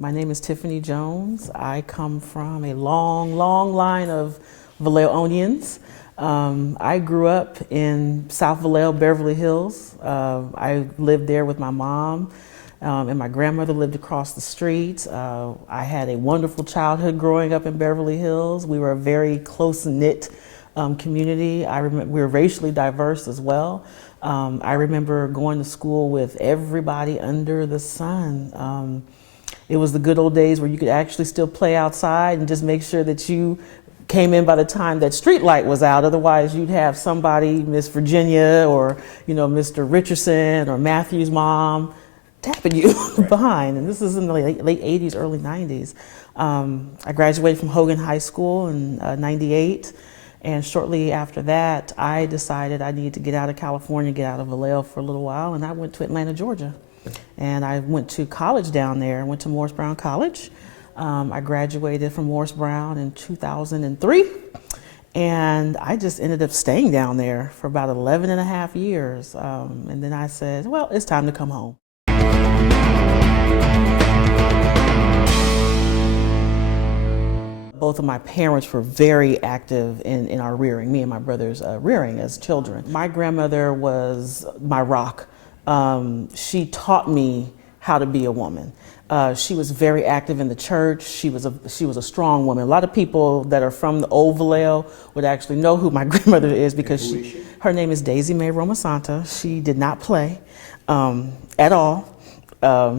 My name is Tiffanee Jones. I come from a long, long line of Vallejoians. I grew up in South Vallejo, Beverly Hills. I lived there with my mom, and my grandmother lived across the street. I had a wonderful childhood growing up in Beverly Hills. We were a very close-knit community. I remember we were racially diverse as well. I remember going to school with everybody under the sun. It was the good old days where you could actually still play outside and just make sure that you came in by the time that street light was out. Otherwise, you'd have somebody, Miss Virginia or Mr. Richardson or Matthew's mom, tapping you behind. And this is in the late 80s, early 90s. I graduated from Hogan High School in '98. And shortly after that, I decided I needed to get out of California, get out of Vallejo for a little while, and I went to Atlanta, Georgia. And I went to college down there. I went to Morris Brown College. I graduated from Morris Brown in 2003. And I just ended up staying down there for about 11 and a half years. And then I said, well, it's time to come home. Both of my parents were very active in our rearing, me and my brother's rearing as children. My grandmother was my rock. She taught me how to be a woman. She was very active in the church. She was a strong woman. A lot of people that are from the old Vallejo would actually know who my grandmother is because her name is Daisy Mae Romasanta. She did not play at all.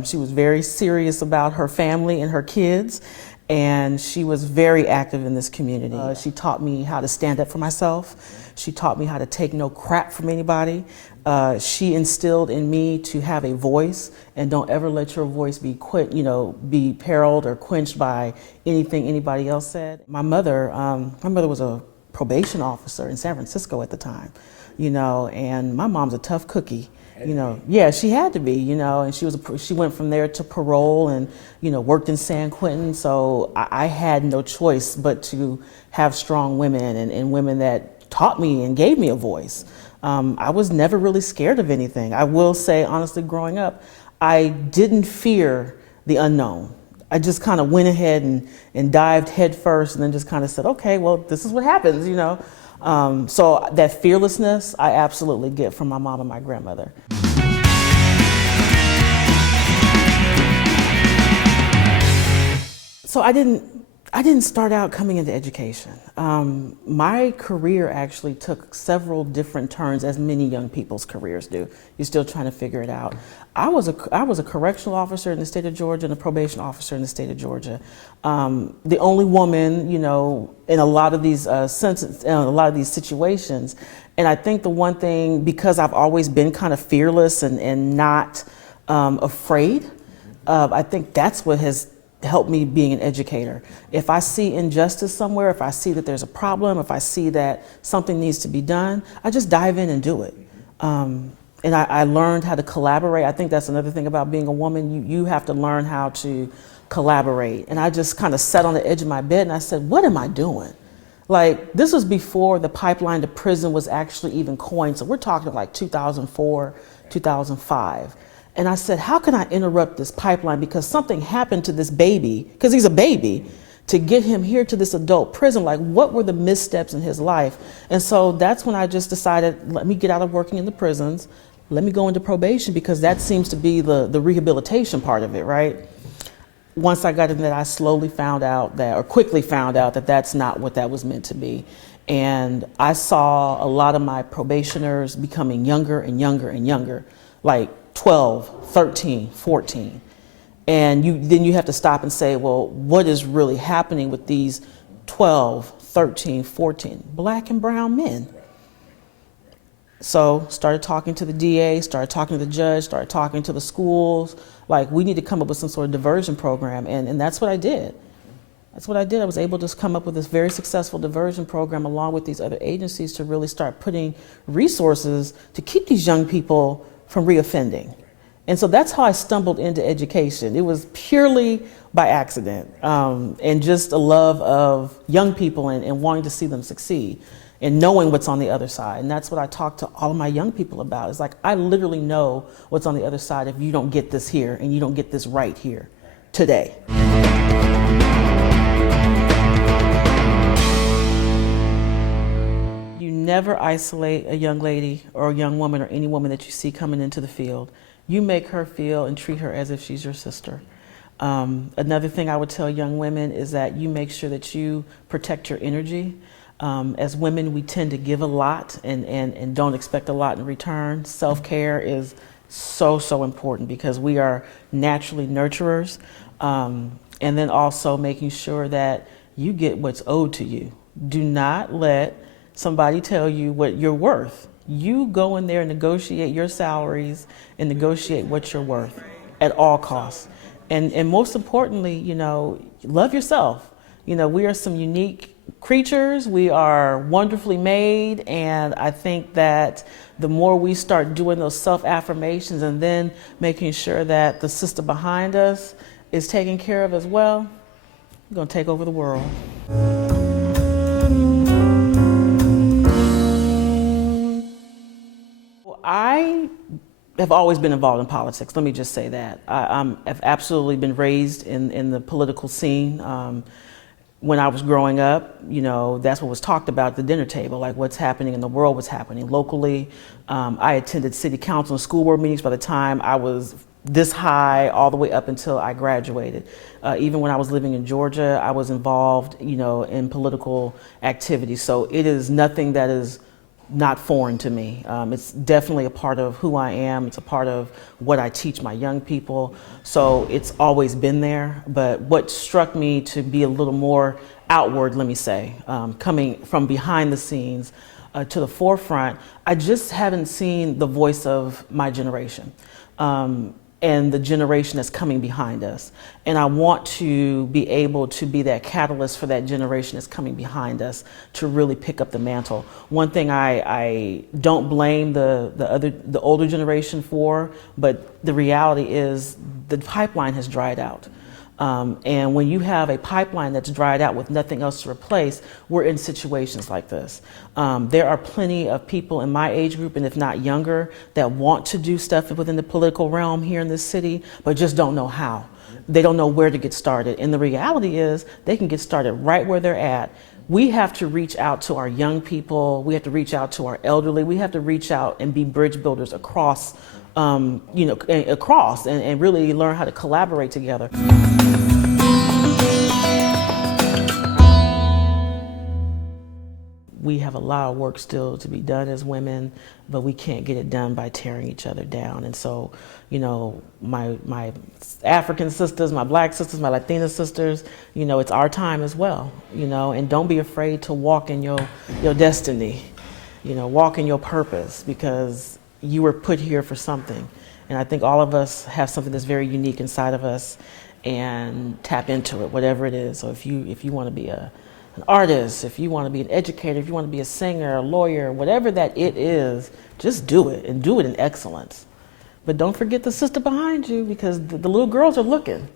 She was very serious about her family and her kids. And she was very active in this community. She taught me how to stand up for myself. She taught me how to take no crap from anybody. She instilled in me to have a voice and don't ever let your voice be be periled or quenched by anything anybody else said. My mother was a probation officer in San Francisco at the time, and my mom's a tough cookie. Yeah, she had to be, and she went from there to parole and, worked in San Quentin. So I had no choice but to have strong women and women that taught me and gave me a voice. I was never really scared of anything. I will say, honestly, growing up, I didn't fear the unknown. I just kind of went ahead and dived head first and then just kind of said, okay, well, this is what happens, So that fearlessness, I absolutely get from my mom and my grandmother. So I didn't start out coming into education. My career actually took several different turns, as many young people's careers do. You're still trying to figure it out. I was a correctional officer in the state of Georgia and a probation officer in the state of Georgia. The only woman, in a lot of these situations. And I think the one thing, because I've always been kind of fearless and not afraid, I think that's what has helped me being an educator. If I see injustice somewhere, if I see that there's a problem, if I see that something needs to be done, I just dive in and do it. And I learned how to collaborate. I think that's another thing about being a woman. You have to learn how to collaborate. And I just kind of sat on the edge of my bed and I said, what am I doing? Like, this was before the pipeline to prison was actually even coined. So we're talking like 2004, 2005. And I said, how can I interrupt this pipeline? Because something happened to this baby, because he's a baby, to get him here to this adult prison. Like, what were the missteps in his life? And so that's when I just decided, let me get out of working in the prisons. Let me go into probation, because that seems to be the rehabilitation part of it, right? Once I got in that, I quickly found out that that's not what that was meant to be. And I saw a lot of my probationers becoming younger and younger and younger, like 12, 13, 14. And then you have to stop and say, well, what is really happening with these 12, 13, 14 black and brown men? So started talking to the DA, started talking to the judge, started talking to the schools. Like, we need to come up with some sort of diversion program. And that's what I did. That's what I did. I was able to come up with this very successful diversion program along with these other agencies to really start putting resources to keep these young people from reoffending. And so that's how I stumbled into education. It was purely by accident, and just a love of young people and wanting to see them succeed and knowing what's on the other side. And that's what I talk to all of my young people about. It's like, I literally know what's on the other side if you don't get this here and you don't get this right here. today. You never isolate a young lady or a young woman or any woman that you see coming into the field. You make her feel and treat her as if she's your sister. Another thing I would tell young women is that you make sure that you protect your energy. As women, we tend to give a lot and don't expect a lot in return. Self-care is so important because we are naturally nurturers. And then also making sure that you get what's owed to you. Do not let somebody tell you what you're worth. You go in there and negotiate your salaries and negotiate what you're worth at all costs. And most importantly, you know, love yourself. You know, we are some unique creatures. We are wonderfully made. And I think that the more we start doing those self-affirmations and then making sure that the sister behind us is taken care of as well, we're going to take over the world. I have always been involved in politics. Let me just say that. I've absolutely been raised in the political scene. When I was growing up, you know, that's what was talked about at the dinner table, like what's happening in the world, what's happening locally. I attended city council and school board meetings by the time I was this high, all the way up until I graduated. Even when I was living in Georgia, I was involved, you know, in political activity. So it is nothing that is not foreign to me. It's definitely a part of who I am. It's a part of what I teach my young people. So it's always been there. But what struck me to be a little more outward, let me say, coming from behind the scenes to the forefront, I just haven't seen the voice of my generation. And the generation that's coming behind us. And I want to be able to be that catalyst for that generation that's coming behind us to really pick up the mantle. One thing I don't blame the older generation for, but the reality is the pipeline has dried out. And when you have a pipeline that's dried out with nothing else to replace, we're in situations like this. There are plenty of people in my age group, and if not younger, that want to do stuff within the political realm here in this city, but just don't know how. They don't know where to get started. And the reality is they can get started right where they're at. We have to reach out to our young people. We have to reach out to our elderly. We have to reach out and be bridge builders across, and really learn how to collaborate together. We have a lot of work still to be done as women, but we can't get it done by tearing each other down. And so, you know, my African sisters, my Black sisters, my Latina sisters, you know, it's our time as well, you know, and don't be afraid to walk in your destiny, you know, walk in your purpose, because you were put here for something. And I think all of us have something that's very unique inside of us, and tap into it, whatever it is. So if you want to be an artist, if you want to be an educator, if you want to be a singer, a lawyer, whatever that it is, just do it, and do it in excellence. But don't forget the sister behind you, because the little girls are looking.